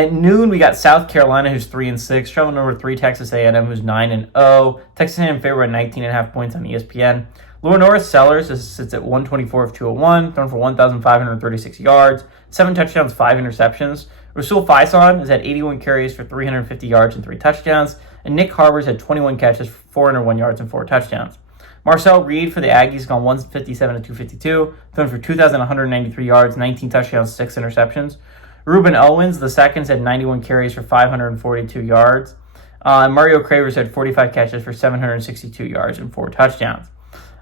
At noon, we got South Carolina, who's 3-6, traveling over 3 Texas A&M, who's 9-0. Texas A&M favored by 19.5 points on ESPN. Lower North Sellers sits at 124 of 201, thrown for 1,536 yards, 7 touchdowns, 5 interceptions. Rasul Faison is at 81 carries for 350 yards and 3 touchdowns, and Nick Harbors had 21 catches for 401 yards and 4 touchdowns. Marcel Reed for the Aggies gone 157 of 252, thrown for 2,193 yards, 19 touchdowns, 6 interceptions. Ruben Owens, the seconds, had 91 carries for 542 yards. Mario Cravers had 45 catches for 762 yards and 4 touchdowns.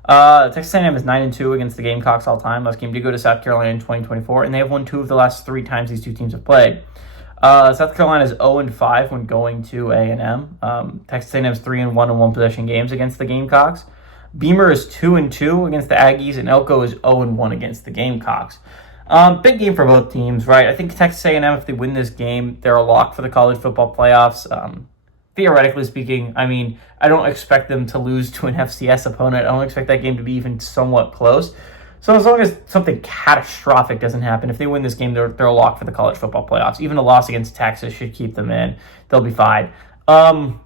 Texas A&M is 9-2 against the Gamecocks all time. Last game did go to South Carolina in 2024, and they have won 2 of the last 3 times these two teams have played. South Carolina is 0-5 when going to A&M. Texas A&M is 3-1 in one-possession games against the Gamecocks. Beamer is 2-2 against the Aggies, and Elko is 0-1 against the Gamecocks. Big game for both teams, right? I think Texas A&M, if they win this game, they're a lock for the college football playoffs. Theoretically speaking, I mean, I don't expect them to lose to an FCS opponent. I don't expect that game to be even somewhat close. So as long as something catastrophic doesn't happen, if they win this game, they're a lock for the college football playoffs. Even a loss against Texas should keep them in. They'll be fine. But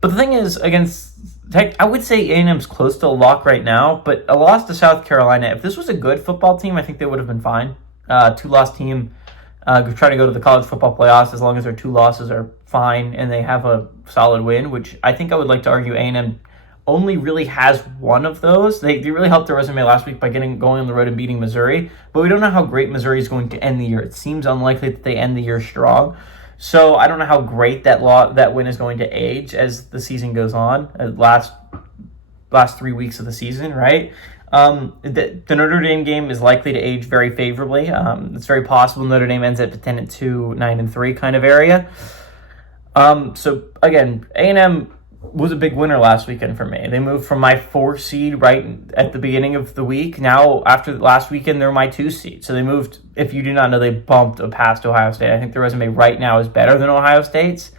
the thing is, against Tech, I would say A&M's close to a lock right now, but a loss to South Carolina, if this was a good football team, I think they would have been fine. 2-loss team trying to go to the college football playoffs, as long as their 2 losses are fine and they have a solid win, which I think I would like to argue A&M only really has one of those. They really helped their resume last week by going on the road and beating Missouri, but we don't know how great Missouri is going to end the year. It seems unlikely that they end the year strong. So I don't know how great that win is going to age as the season goes on, last 3 weeks of the season, right? The Notre Dame game is likely to age very favorably. It's very possible Notre Dame ends at 10-2, 9-3 kind of area. So again, A&M was a big winner last weekend for me. They moved from my 4 seed right at the beginning of the week. Now, after last weekend, they're my 2 seed. So they moved, if you do not know, they bumped past Ohio State. I think their resume right now is better than Ohio State's.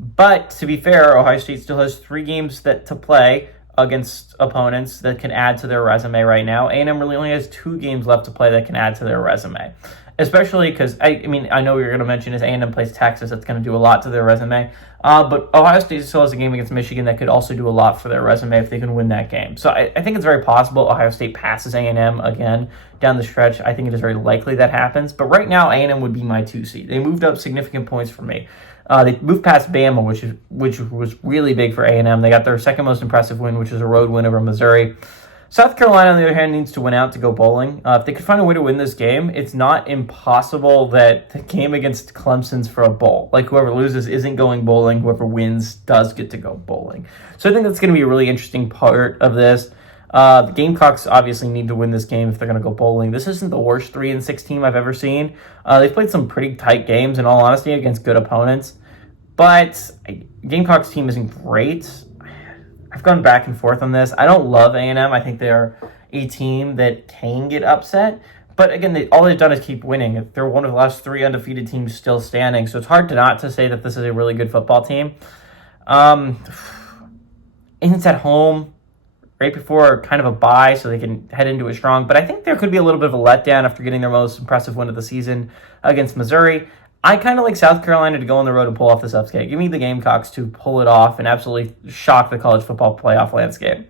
But to be fair, Ohio State still has 3 games to play against opponents that can add to their resume right now. A&M really only has 2 games left to play that can add to their resume. Especially because, I know what you're going to mention is A&M plays Texas. That's going to do a lot to their resume. But Ohio State still has a game against Michigan that could also do a lot for their resume if they can win that game. So I think it's very possible Ohio State passes A&M again down the stretch. I think it is very likely that happens. But right now, A&M would be my 2 seed. They moved up significant points for me. They moved past Bama, which was really big for A&M. They got their second most impressive win, which is a road win over Missouri. South Carolina, on the other hand, needs to win out to go bowling. If they could find a way to win this game, it's not impossible that the game against Clemson's for a bowl. Like, whoever loses isn't going bowling. Whoever wins does get to go bowling. So I think that's going to be a really interesting part of this. The Gamecocks obviously need to win this game if they're going to go bowling. This isn't the worst 3-6 team I've ever seen. They've played some pretty tight games, in all honesty, against good opponents. But Gamecocks team isn't great. I've gone back and forth on this. I don't love A&M. I think they're a team that can get upset. But again, all they've done is keep winning. They're one of the last 3 undefeated teams still standing. So it's hard not to say that this is a really good football team. And it's at home right before kind of a bye, so they can head into it strong. But I think there could be a little bit of a letdown after getting their most impressive win of the season against Missouri. I kind of like South Carolina to go on the road and pull off this upset. Give me the Gamecocks to pull it off and absolutely shock the college football playoff landscape.